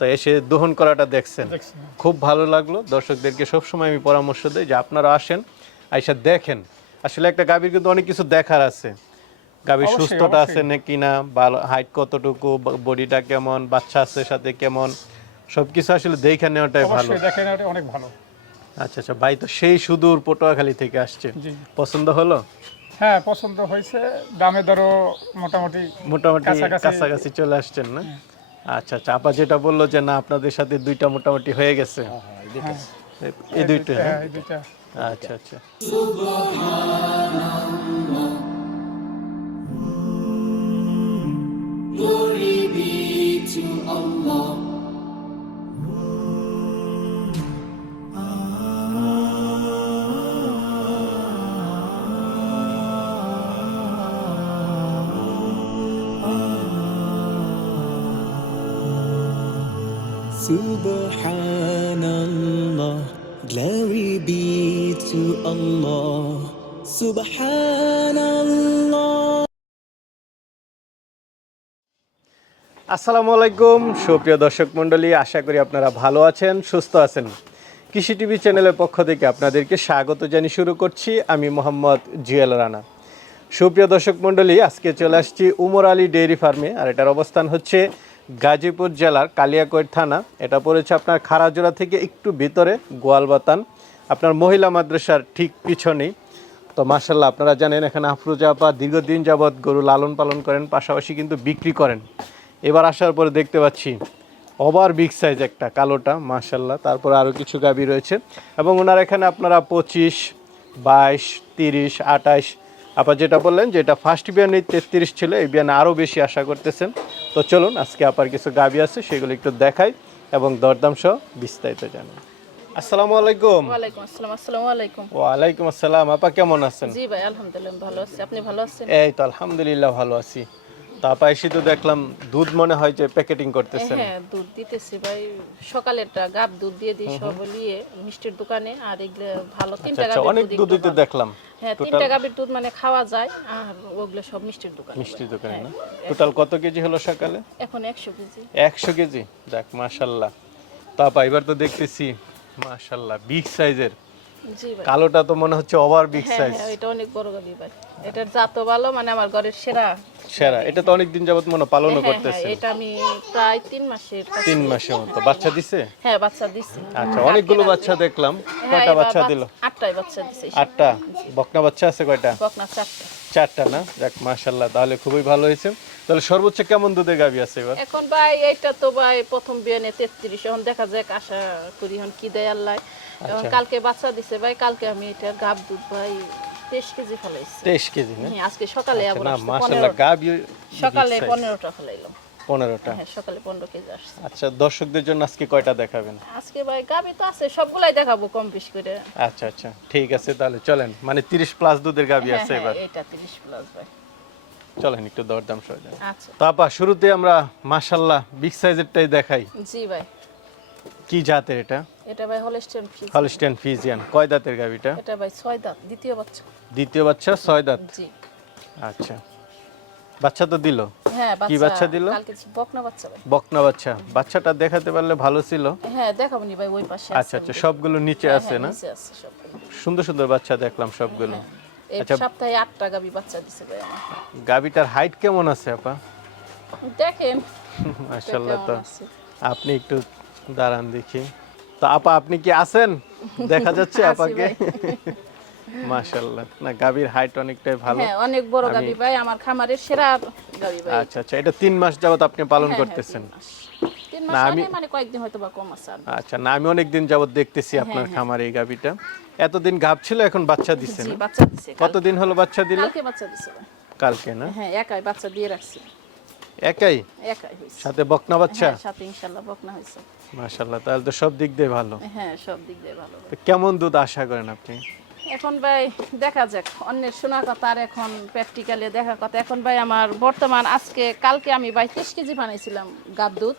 তো এসে দহন করাটা দেখছেন। হ্যাঁ। খুব ভালো লাগল। দর্শকদেরকে সবসময় আমি পরামর্শ দিই যে আপনারা আসেন আইসা দেখেন। আসলে একটা গাভীর কিন্তু অনেক কিছু দেখার আছে। গাভীর সুস্থতা আছে নাকি না ভালো হাইট কতটুকু বডিটা কেমন বাচ্চা আছে সাথে কেমন সবকিছু আসলে দেখে নেওয়াটাই ভালো। অনেক ভালো। আচ্ছা আচ্ছা ভাই তো সেই সুদূর পটুয়াখালী থেকে আসছে। পছন্দ হলো? হ্যাঁ পছন্দ হয়েছে। দামে দরও মোটামুটি মোটামুটি কাছাকাছি- কাছাকাছি চলে আসছেন না? আচ্ছা আচ্ছা আপা যেটা বলল যে না আপনাদের সাথে দুইটা মোটামুটি হয়ে গেছে হ্যাঁ, এই দুইটা হ্যাঁ? হ্যাঁ এই দুইটা আচ্ছা আচ্ছা Glory be to Allah. Subhanallah, glory be to Allah. Subhanallah. আসসালামু আলাইকুম সুপ্রিয় দর্শক মণ্ডলী আশা করি আপনারা ভালো আছেন সুস্থ আছেন কৃষি টিভি চ্যানেলের পক্ষ থেকে আপনাদেরকে স্বাগত জানিয়ে শুরু করছি আমি মোহাম্মদ জিয়াল রানা সুপ্রিয় দর্শক মণ্ডলী আজকে চলে আসছি উমর আলী ডেইরি ফার্মে আর এটার অবস্থান হচ্ছে গাজীপুর জেলার কালিয়াকৈর থানা। এটা পড়েছে আপনার খারাজোড়া থেকে একটু ভিতরে, গোয়ালবাতান। আপনার মহিলা মাদ্রাসার ঠিক পিছনেই। তো মার্শাল্লাহ আপনারা জানেন এখানে আফরোজা আপা দীর্ঘদিন যাবৎ গরু লালন পালন করেন, পাশাপাশি কিন্তু বিক্রি করেন। এবার আসার পরে দেখতে পাচ্ছি, ওভার বিগ সাইজ একটা কালোটা মার্শাল্লাহ তারপরে আরও কিছু গাবি রয়েছে। এবং ওনার এখানে আপনারা পঁচিশ, বাইশ, তিরিশ, আঠাইশ, আপা যেটা বললেন যে এটা ফার্স্ট বিয়ানে তেত্রিশ ছিল, এই বিয়ানে আরও বেশি আশা করতেছেন। তো চলুন আজকে আপার কিছু গাবি আছে সেগুলো একটু দেখাই এবং দরদাম সহ বিস্তারিত জানাই। আসসালামু আলাইকুম। ওয়ালাইকুম আসসালাম আসসালামু আলাইকুম। ওয়ালাইকুম আসসালাম আপা কেমন আছেন? জি ভাই আলহামদুলিল্লাহ ভালো আছি। আপনি ভালো আছেন? এই তো আলহামদুলিল্লাহ ভালো আছি। তা আপা এসে তো দেখলাম দুধ মনে হয় যে প্যাকেটিং করতেছেন। হ্যাঁ দুধ দিতেছি ভাই। সকালেরটা গাব দুধ দিয়ে দিই সব নিয়ে মিষ্টির দোকানে। আর এগুলো ভালো তিনটা আচ্ছা গাবের অনেক দুধ দুধই একটু তো ভালো। দেখলাম। হ্যাঁ তিনটা গাবের দুধ মানে খাওয়া যায় আর ওগুলো সব মিষ্টির দোকানে। মিষ্টির দোকানে না? হ্যাঁ। টোটাল কত কেজি হলো সকালে? এখন একশো কেজি। একশো কেজি? দেখ মাশাল্লাহ। তা আপা এবার তো দেখতেছি মাশাল্লাহ বিগ সাইজের কালোটা তো মনে হচ্ছে ওভার বিগ সাইজ হ্যাঁ এটা অনেক বড় গাবি ভাই। এটার জাতও ভালো মানে আমার ঘরের সেরা। সেরা। এটা তো অনেক দিন যাবত মনে পালনও হ্যাঁ হ্যাঁ এটা আমি প্রায় তিন মাসের কাছে- তিন মাসের মতো। বাচ্চা দিছে? হ্যাঁ বাচ্চা দিছি। আচ্ছা অনেকগুলো বাচ্চা দেখলাম। হ্যাঁ কয়টা বাচ্চা বাচ- দিল? আটটাই বাচ্চা দিছে। আটটা? বকনা বাচ্চা আছে কয়টা? বকনা চারটা। চারটা না? দেখ মাশাল্লাহ তাহলে খুবই ভালো হয়েছে। তাহলে সর্বোচ্চ কেমন দুধের গাভি আছে এবার? এখন ভাই এইটা তো ভাই প্রথম বিয়ানে তেত্রিশ এখন দেখা যাক আশা করি এখন কি দেয় আল্লাহ। এখন আচ্ছা। কালকে বাচ্চা দিছে ভাই কালকে আমি এটা গাব দুধ ভাই তেইশ কেজি ফলাইছি। তেইশ কেজি না? হ্যাঁ, আজকে সকালে আবার না পনেরো- গাভি সকালে পনেরোটা ফলাইলাম। পনেরোটা। হ্যাঁ সকালে পনেরো কেজি আসছে। আচ্ছা দর্শকদের জন্য আজকে কয়টা দেখাবেন? আজকে ভাই গাবি তো আছে সবগুলাই দেখাবো কম বেশ করে। আচ্ছা আচ্ছা ঠিক আছে তাহলে চলেন। মানে তিরিশ প্লাস দুধের গাভি হ্যাঁ আছে এবার। এটা তিরিশ প্লাস ভাই। চলেন একটু দরদাম সহ যান আচ্ছা। তো আপা শুরুতে আমরা মাশাল্লাহ বিগ সাইজেরটাই দেখাই। জি ভাই। কি জাতের এটা? এটা ভাই হলস্টেন ফ্রিজ হলস্টেন ফিজিয়ান কয় দাঁতের গাভিটা এটা? ভাই ছয় দাঁত দ্বিতীয় বাচ্চা। দ্বিতীয় বাচ্চা ছয় দাঁত? জি। আচ্ছা। বাচ্চা তো দিল? হ্যাঁ কি বাচ্চা দিলো? কালকে বকনা বাচ্চা ভাই। বকনা বাচ্চা। বাচ্চাটা দেখাতে পারলে ভালো ছিল। হ্যাঁ দেখাবো নি ভাই ওই পাশে আচ্ছা আচ্ছা সবগুলো নিচে হ্যাঁ, আছে হ্যাঁ, না? নিচে আছে সবগুলো। সুন্দর সুন্দর বাচ্চা দেখলাম সবগুলো। এই আচ্ছা। সপ্তাহে আটটা গাবি বাচ্চা দিছে ভাই আমার। গাভিটার হাইট কেমন আছে আপা? দেখেন মাশাল্লাহ তো। আপনি একটু দাঁড়ান দেখি। তো আপা আপনি কি আছেন? দেখা যাচ্ছে আপাকে। ভাই। মাশাল্লাহ না গাভির হাইট অনেকটাই ভালো। হ্যাঁ অনেক বড় গাবি ভাই আমার খামারের সেরা গাবি ভাই। আচ্ছা আচ্ছা এটা তিন মাস যাবত আপনি পালন হ্যাঁ, হ্যাঁ, করতেছেন। না, মাস আমি- মানে কয়েকদিন হয়তো বা কম আছে আচ্ছা না আমি অনেক যাবত দেখতেছি হ্যাঁ, আপনার খামারে এই এতদিন ছিল এখন বাচ্চা দিছে না। বাচ্চা দিছে কতদিন হলো বাচ্চা দিল? কালকে বাচ্চা দিছে। কালকে না? হ্যাঁ একাই বাচ্চা দিয়ে রাখছি। একাই? একাই হয়েছে। সাথে বকনা বাচ্চা? হ্যাঁ সাথে ইনশাল্লাহ বকনা তাহলে তো সব দিক দিয়ে ভালো। হ্যাঁ সব দিক দিয়ে ভালো। তো কেমন দুধ আশা করেন আপনি? এখন ভাই দেখা যাক। অন্যের শোনা কথা আর এখন প্র্যাকটিক্যালি দেখা কথা। এখন ভাই আমার বর্তমান আজকে কালকে আমি ভাই তেইশ কেজি বানাইছিলাম গাব দুধ।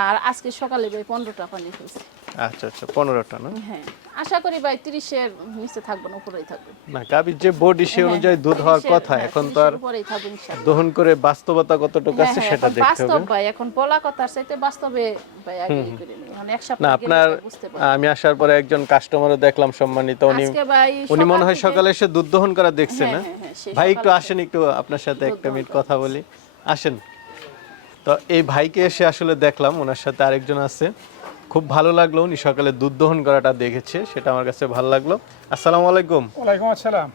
আর আজকে সকালে ভাই পনেরোটা পানি হয়েছে। আচ্ছা আচ্ছা পনেরোটা না? হ্যাঁ আশা করি ভাই তিরিশের নিচে থাকবে না উপরেই থাকবে। না গাভীর যে বডি সে অনুযায়ী দুধ হওয়ার কথা হ্যাঁ, এখন তো আর উপরেই থাকবে ইনশাআল্লাহ। দহন করে বাস্তবতা কতটুকু হ্যাঁ, আছে হ্যাঁ, সেটা দেখতে বাস্তব ভাই এখন বলা কথার চাইতে বাস্তবে ভাই আগে করে। মানে এক সপ্তাহ গেলে আপনার। আমি আসার পরে একজন কাস্টমারও দেখলাম সম্মানিত উনি উনি মনে হয় সকালে এসে দুধ দহন করা দেখছে হ্যাঁ, না? হ্যাঁ, হ্যাঁ, ভাই একটু আসেন একটু আপনার সাথে একটা মিনিট কথা বলি। আসেন। তো এই ভাইকে এসে আসলে দেখলাম ওনার সাথে আরেকজন আছে। খুব ভালো লাগল উনি সকালে দুধ দহন করাটা দেখেছে সেটা আমার কাছে ভালো লাগল। আসসালামু আলাইকুম। ওয়ালাইকুম আসসালাম।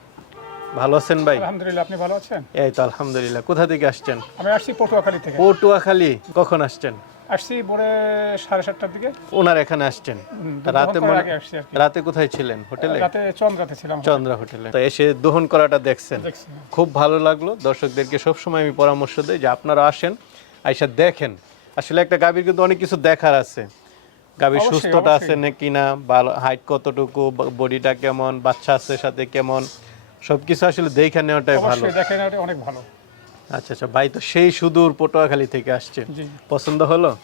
ভালো আছেন ভাই? আলহামদুলিল্লাহ আপনি ভালো আছেন? এই তো আলহামদুলিল্লাহ। কোথা থেকে আসছেন? আমি আসছি পটুয়াখালী থেকে। পটুয়াখালী। কখন আসছেন? আসছি ভোরে সাড়ে সাতটার দিকে। ওনার এখানে আসছেন। রাতে। রাতে কোথায় ছিলেন? হোটেলে? রাতে চন্দ্রাতে ছিলাম। চন্দ্রা হোটেলে। তো এসে দহন করাটা দেখছেন। খুব ভালো লাগল। দর্শকদেরকে সবসময় আমি পরামর্শ দিই যে আপনারা আসেন। আইসা দেখেন। আসলে একটা গাভীর কিন্তু অনেক কিছু দেখার আছে। গাভীর সুস্থতা আছে নাকি না ভালো হাইট কতটুকু বডিটা কেমন বাচ্চা আছে সাথে কেমন সবকিছু আসলে দেখে নেওয়াটাই ভালো। অনেক ভালো। আচ্ছা আচ্ছা ভাই তো সেই সুদূর পটুয়াখালী থেকে আসছে। পছন্দ হলো?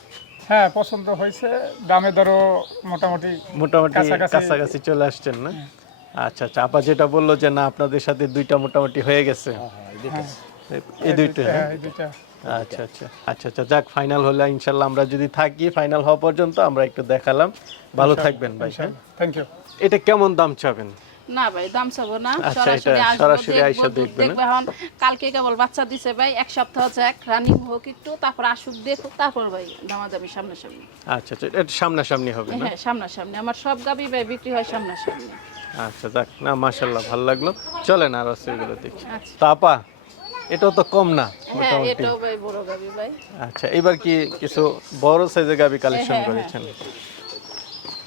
হ্যাঁ পছন্দ হয়েছে। দামে দরও মোটামুটি মোটামুটি কাছাকাছি- কাছাকাছি চলে আসছেন না? আচ্ছা আচ্ছা আপা যেটা বলল যে না আপনাদের সাথে দুইটা মোটামুটি হয়ে গেছে। এই দুইটা। আচ্ছা আচ্ছা আচ্ছা আচ্ছা যাক ফাইনাল হলে ইনশাল্লাহ আমরা যদি থাকি ফাইনাল হওয়া পর্যন্ত আমরা একটু দেখালাম। ভালো থাকবেন ভাই হ্যাঁ? থ্যাংক ইউ এটা কেমন দাম চাবেন? না ভাই দাম চাবো না। আচ্ছা, সরাসরি আইসা এখন কালকে কেবল বাচ্চা দিছে ভাই এক সপ্তাহ যাক রানিং হোক একটু তারপর আসুক দেখুক তারপর ভাই সামনাসামনি। আচ্ছা আচ্ছা এটা সামনাসামনি হবে না? হ্যাঁ সামনাসামনি। আমার সব গাবি ভাই বিক্রি হয় সামনাসামনি। আচ্ছা যাক না মাশাল্লাহ ভালো লাগল। চলেন আর এগুলো দেখি। আচ্ছা। তা আপা এটাও তো কম না হ্যাঁ মোটামুটি। এটাও ভাই বড় ভাই। আচ্ছা এবার কি কিছু বড় সাইজের গাবি কালেকশন হ্যাঁ, হ্যাঁ। করেছেন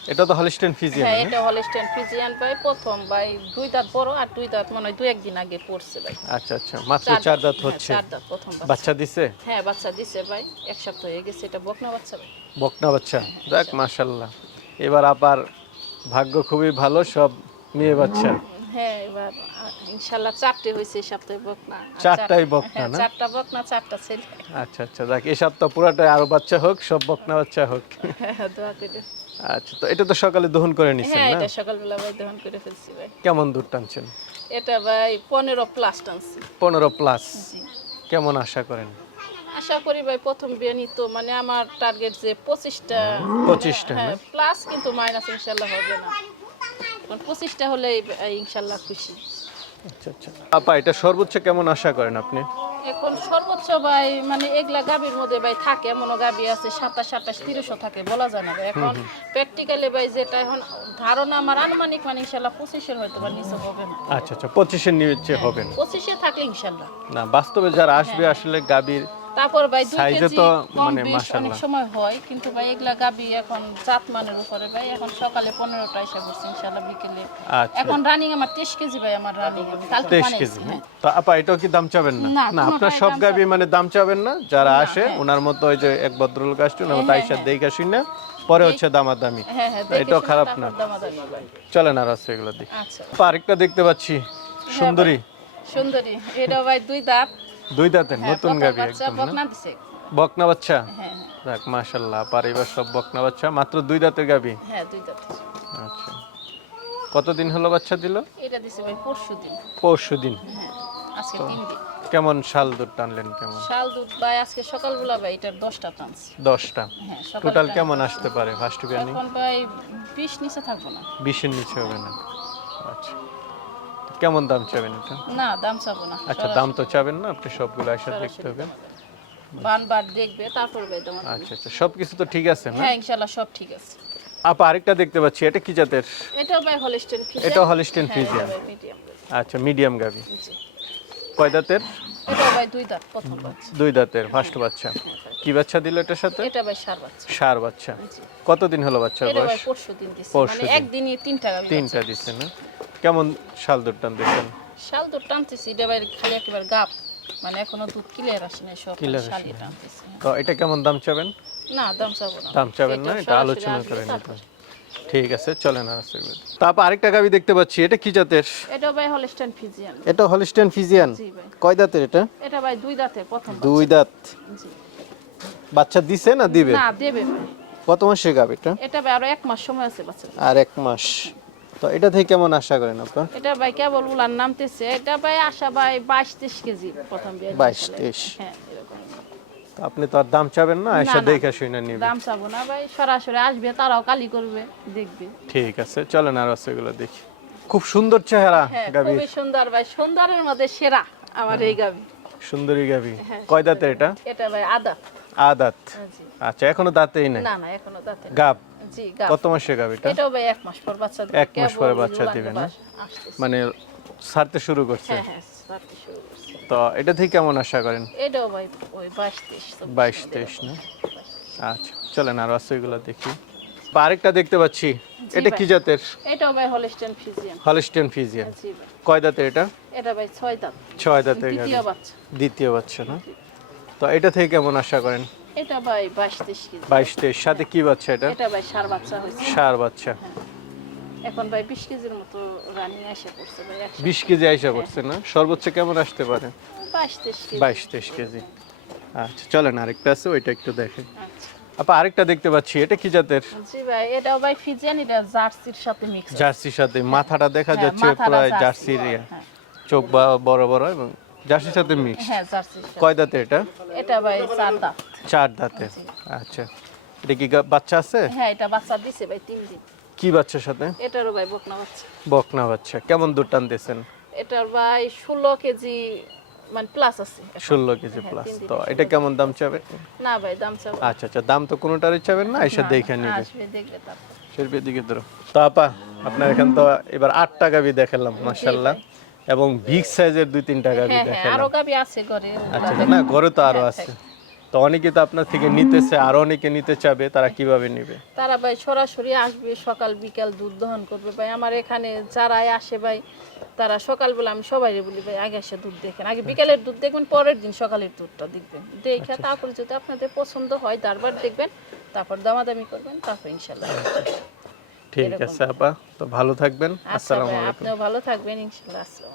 এটা তো হলিস্টেন ফিজিয়ান হ্যাঁ এটা হলস্টেন ফিজিয়ান ভাই প্রথম ভাই। দুই দাঁত বড় আর দুই দাঁত মনে হয় দুই একদিন আগে পড়ছে ভাই। আচ্ছা আচ্ছা মাত্র চার দাঁত হ্যাঁ, হচ্ছে। চার দাঁত প্রথম বাচ্চা। দিছে? হ্যাঁ বাচ্চা দিছে ভাই। এক সপ্তাহ হয়ে গেছে এটা বকনা বাচ্চা ভাই। বকনা বাচ্চা? যাক মাশাল্লাহ এবার আপার ভাগ্য খুবই ভালো সব মেয়ে বাচ্চা। হ্যাঁ এবার আহ, চারটে হয়েছে এই সপ্তাহে বকনা। চারটাই বকনা হ্যাঁ, না? চারটা বকনা চারটা ছেলে। আচ্ছা আচ্ছা যাক এই সপ্তাহ পুরাটাই আরও বাচ্চা হোক সব বকনা বাচ্চা হোক। হ্যাঁ, দোয়া করে। আচ্ছা তো এটা তো সকালে দহন করে নিছেন হ্যাঁ এটা সকালবেলা ভাই দহন করে ফেলছি ভাই। কেমন দুধ টানছেন? এটা ভাই পনেরো প্লাস টানছি। পনেরো প্লাস কেমন আশা করেন? আশা করি ভাই প্রথম বিয়ানি তো মানে আমার টার্গেট যে পঁচিশটা পঁচিশটা, হ্যাঁ প্লাস কিন্তু মাইনাস ইনশাল্লাহ হবে না। মানে পঁচিশটা হলে ইনশাল্লাহ খুশি। আচ্ছা আচ্ছা। আপা এটা সর্বোচ্চ কেমন আশা করেন আপনি? এখন সর্বোচ্চ ভাই মানে এগুলা গাবির মধ্যে ভাই থাকে এমনও গাবি আছে সাতাশ সাতাশ তিরিশও থাকে বলা যায় না এখন প্র্যাকটিক্যালি ভাই যেটা এখন ধারণা আমার আনুমানিক মানে ইনশাল্লাহ পঁচিশের হয়তো বা নিচে হবে না। আচ্ছা আচ্ছা পঁচিশের নিচে হবেন পঁচিশে থাকলে ইনশাল্লাহ। না বাস্তবে যারা আসবে আসলে গাবির তারপর ভাই দুই কেজি তো কম মানে বেশ অনেক মাশাআল্লাহ। সময় হয় কিন্তু ভাই এগুলা গাবি এখন জাত মানের উপরে ভাই এখন সকালে পনেরোটা এসে করছি ইনশাল্লাহ বিকেলে। আচ্ছা। এখন রানিং আমার তেইশ কেজি ভাই আমার রানিং কালকে তেইশ বানাইছি, কেজি হ্যাঁ। তো আপা এটাও কি দাম চাবেন না? না, না আপনার সব দাম গাবি মানে দাম চাবেন না যারা আসে হ্যাঁ। ওনার মতো ওই যে এক ভদ্রলোক আসছে ওনার মতো হ্যাঁ, আইসা হ্যাঁ। দেখে শুই না পরে হচ্ছে দামাদামি। হ্যাঁ হ্যাঁ দেখে এটাও শুনে খারাপ তারপর না। দামাদামি। ভাই। চলেন আর আছে এগুলো দেখি। আচ্ছা। আরেকটা দেখতে পাচ্ছি সুন্দরী। সুন্দরী এটা ভাই দুই দাঁত। দুই দাঁতের হ্যাঁ, নতুন গাবি একদম না? বকনা বাচ্চা? হ্যাঁ যাক মাশাল্লাহ পার এবার সব বকনা বাচ্চা মাত্র দুই দাঁতের গাবি? হ্যাঁ দুই দাঁত আচ্ছা। কতদিন হলো বাচ্চা দিল? এটা দিছে ভাই পরশু দিন। পরশু দিন। হ্যাঁ আজকে তিন দিন। কেমন শাল দুধ টানলেন কেমন? শাল দুধ ভাই আজকে সকালবেলা ভাই এটার দশটা টানছি। দশটা? হ্যাঁ সকালে টোটাল কেমন আসতে পারে ফার্স্ট বিয়ানি এখন ভাই বিশ নিচে থাকব না। বিশের নিচে হবে না। আচ্ছা। কেমন দাম চাবেন এটা? না দাম চাবো না আচ্ছা দাম তো চাবেন না আপনি সবগুলো একসাথে দেখতে হবে। বানবার দেখবে তারপর তোমার আচ্ছা আচ্ছা সব কিছু তো ঠিক আছে না? হ্যাঁ ইনশাল্লাহ সব ঠিক আছে। আপা আরেকটা দেখতে পাচ্ছি এটা কি জাতের? এটা ভাই হলিস্টেন এটাও Holstein Friesian। মিডিয়াম আচ্ছা মিডিয়াম গাবি কয় দাঁতের? এটাও ভাই দুই দাঁত প্রথম বাচ্চা। দুই দাঁতের ফার্স্ট বাচ্চা। কি বাচ্চা দিল এটার সাথে? এটা ভাই সার বাচ্চা। সার বাচ্চা। জি। কতদিন হলো বাচ্চার এটা ভাই বয়স? পরশু দিন দিছে মানে দিন। একদিনই তিনটা গাবি তিনটা দিচ্ছে না? কেমন শাল দুধ টান দিচ্ছেন শাল দুধ টানতেছি এটা ভাই খালি একেবারে গাপ মানে এখনও দুধ ক্লিয়ার আসে না সব শালি টানতেছি। তো এটা কেমন দাম চাবেন? না দাম চাবো না। দাম চাবেন না এটা আলোচনা আসবে করে নিতে ঠিক আছে চলেন আর আছে তারপর আরেকটা গাবি দেখতে পাচ্ছি এটা কি জাতের? এটা ভাই হলিস্টেন ফিজিয়ান এটা হলিস্টেন ফিজিয়ান জি ভাই। কয় দাঁতের এটা? এটা ভাই দুই দাঁতের প্রথম দুই দাঁত। জি। বাচ্চা দিছে না দিবে? না দেবে ভাই। কত মাসের গাবিটা এটা? ভাই আরও এক মাস সময় আছে বাচ্চা আর এক মাস। তো এটা থেকে কেমন আশা করেন আপনার? এটা ভাই কেবল উলান নামতেছে এটা ভাই আশা ভাই বাইশ তেইশ কেজি প্রথম বিয়ে 22 23 হ্যাঁ তো আপনি তো আর দাম চাবেন না এসে। দেখে শুনে দাম চাবো না ভাই সরাসরি আসবে তারাও কালি করবে দেখবে। ঠিক আছে চলেন আর এগুলো দেখি। খুব সুন্দর চেহারা হ্যাঁ গাবি খুবই সুন্দর ভাই সুন্দরের মধ্যে সেরা আমার এই গাবি সুন্দরী গাবি হ্যাঁ, কয় দাঁতের এটা? এটা ভাই আদাত। আদাত। আচ্ছা এখনও দাঁতেই নাই? না না এখনও দাঁতে গাব? কত মাসের গাবিটা এটাও ভাই এক মাস পর বাচ্চা দিবে। এক মাস পরে বাচ্চা দিবে না? মানে ছাড়তে শুরু করছে? হ্যাঁ হ্যাঁ ছাড়তে শুরু করছে। তো এটা থেকে কেমন আশা করেন? এটাও ভাই ওই বাইশ তেইশ চব্বিশ বাইশ মধ্যে তেইশ না? আচ্ছা চলেন আর এগুলো দেখি। আরেকটা দেখতে পাচ্ছি। এটা। কি জাতের? এটাও ভাই হলিস্টেন ফিজিয়ান হলস্টেন ফিজিয়ান কয় দাঁতের এটা? এটা ভাই ছয় দাঁত। দাঁতের দ্বিতীয় বাচ্চা। দ্বিতীয় বাচ্চা না? তো এটা থেকে কেমন আশা করেন? এটা ভাই বাইশ তেইশ কেজি। বাইশ তেইশ। সাথে কি বাচ্চা এটা? এটা ভাই সার বাচ্চা হয়েছে। সার বাচ্চা। এখন ভাই বিশ কেজির মতো রানিং পড়ছে ভাই একশো বিশ কেজি আইসা পড়ছে না? সর্বোচ্চ কেমন আসতে পারে? বাইশ তেইশ কেজি। বাইশ তেইশ কেজি। আচ্ছা চলেন আরেকটা আছে ওইটা একটু দেখেন আচ্ছা। আপা আরেকটা দেখতে পাচ্ছি এটা কি জাতের? জি ভাই এটাও ভাই ফিজিয়ান এটা জার্সির সাথে মিক্স জার্সির সাথে। মাথাটা দেখা হ্যাঁ, যাচ্ছে প্রায় জার্সি, জার্সির। হ্যাঁ। চোখ বা বড় বড় এবং জার্সির সাথে মিক্স হ্যাঁ জার্সির সাথে। কয় দাঁতে এটা? এটা ভাই চার দাঁত। চার দাঁতে। আচ্ছা। এটা কি বাচ্চা আছে? হ্যাঁ এটা বাচ্চা দিছে ভাই তিন দিন। কি বাচ্চার সাথে? এটারও ভাই বকনা বাচ্চা। বকনা বাচ্চা। কেমন দুধ টানতেছেন? এটার ভাই ষোলো কেজি মানে প্লাস আছে ষোলো কেজি হ্যাঁ, প্লাস তো এটা কেমন দাম চাবে? না ভাই দাম চাবো আচ্ছা আচ্ছা। দাম তো কোনোটারই চাবেন না এসে দেখে নিবে। আসবে দেখবে তারপর। শিল্পীর দিকে ধরো। তো আপা আপনার এখান তো এবার আট টাকা বি দেখালাম মাসাল্লাহ এবং বিগ সাইজের দুই তিন টাকা বি হ্যাঁ হ্যাঁ আরও গাবি আছে ঘরে। আচ্ছা না ঘরে তো আরও আছে। তো অনেকে তো আপনার থেকে নিতেছে আর অনেকে নিতে চাবে তারা কীভাবে নেবে? তারা ভাই সরাসরি আসবে সকাল বিকাল দুধ দহন করবে। ভাই আমার এখানে যারাই আসে ভাই তারা সকালবেলা আমি সবাই বলি ভাই আগে এসে দুধ দেখেন। আগে বিকালের দুধ দেখবেন পরের দিন সকালের দুধটা দেখবেন। দেখে তারপরে যদি আপনাদের পছন্দ হয় তারপর দেখবেন তারপর দামাদামি করবেন তারপর ইনশাল্লাহ ঠিক আছে আপা তো ভালো থাকবেন। আচ্ছা আসসালামু আলাইকুম। আপনিও ভালো থাকবেন ইনশাল্লাহ আসসালাম